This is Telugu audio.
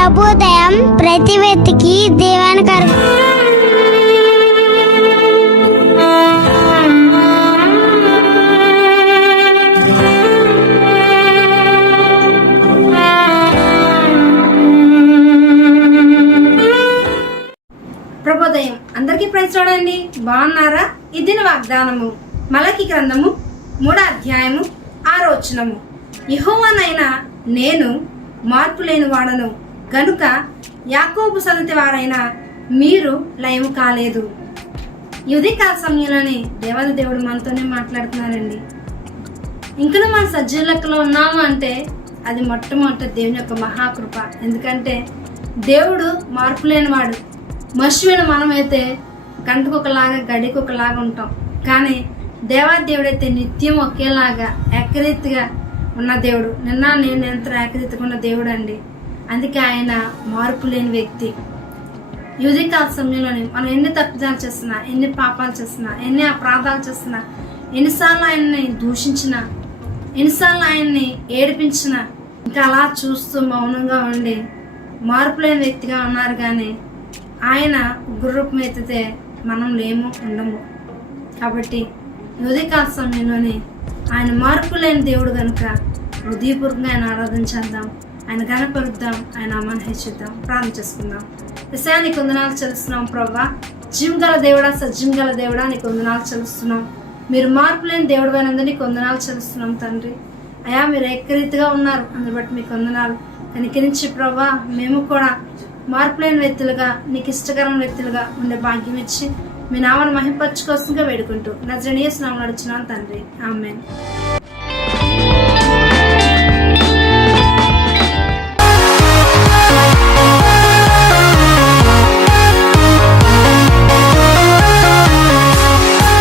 ప్రభుదయం ప్రతి వ్యక్తికి దేవుని కరు ప్రభోదయం అందరికీ ఫ్రెండ్స్ చూడండి. బాగున్నారా? ఇది వాగ్దానము మలకి గ్రంథము మూడో అధ్యాయము ఆరోచనము ఇహోవనైనా నేను మార్పు లేని వాడను గనుక యాకోబు సంతతి వారైన మీరు లయము కాలేదు. ఈ ఉదయకాల సమయంలోనే దేవాది దేవుడు మనతోనే మాట్లాడుతున్నారండి ఇంకను మన సజ్జలకలో లెక్కలో ఉన్నాము అంటే అది మొట్టమొదటి దేవుని యొక్క మహాకృప. ఎందుకంటే దేవుడు మార్పు లేనివాడు. మనుషులైన మనమైతే గంటకొకలాగా గడికొకలాగా ఉంటాం. కానీ దేవాదేవుడైతే నిత్యం ఒకేలాగా ఏకరీతిగా ఉన్న దేవుడు. నిన్న నేను ఎంత ఏకరీతిగా ఉన్న దేవుడు అండి అందుకే ఆయన మార్పు లేని వ్యక్తి. యుధికాల సమయంలోనే మనం ఎన్ని తప్పిదాలు చేస్తున్నా ఎన్ని పాపాలు చేస్తున్నా ఎన్ని అపరాధాలు చేస్తున్నా ఎన్నిసార్లు ఆయన్ని దూషించినా ఎన్నిసార్లు ఆయన్ని ఏడిపించినా ఇంకా అలా చూస్తూ మౌనంగా ఉండి మార్పు లేని వ్యక్తిగా ఉన్నారు కానీ ఆయన గుర్రూపం ఎత్తితే మనం లేము ఉండము. కాబట్టి ఉదయకాల సమయంలోనే ఆయన మార్పు లేని దేవుడు కనుక హృదయపూర్వకంగా ఆయన ఆరాధన చేద్దాం. ఆయన గణపరుద్దాం ఆయన అమ్మని హెచ్చిద్దాం. ప్రార్థన చేసుకుందాం. విషయానికి వందనాలు చెల్లిస్తున్నాం ప్రభా జిమ్ గల దేవుడా సజ్జిమ్ గల దేవుడా నీకు వందనాలు చెల్లిస్తున్నాం. మీరు మార్పు లేని దేవుడు అయినందు నీకు వందనాలు చెల్లిస్తున్నాం తండ్రి. అయా మీరు ఏకరీతిగా ఉన్నారు అందుని బట్టి మీకు వందనాలు. నుంచి ప్రభా మేము కూడా మార్పు లేని వ్యక్తులుగా నీకు ఇష్టకరమైన వ్యక్తులుగా ఉండే భాగ్యం ఇచ్చి మీ నామను మహింపరచుకోసంగా వేడుకుంటూ నజనీయ స్నామం నడుచున్నాను తండ్రి. ఆమెన్.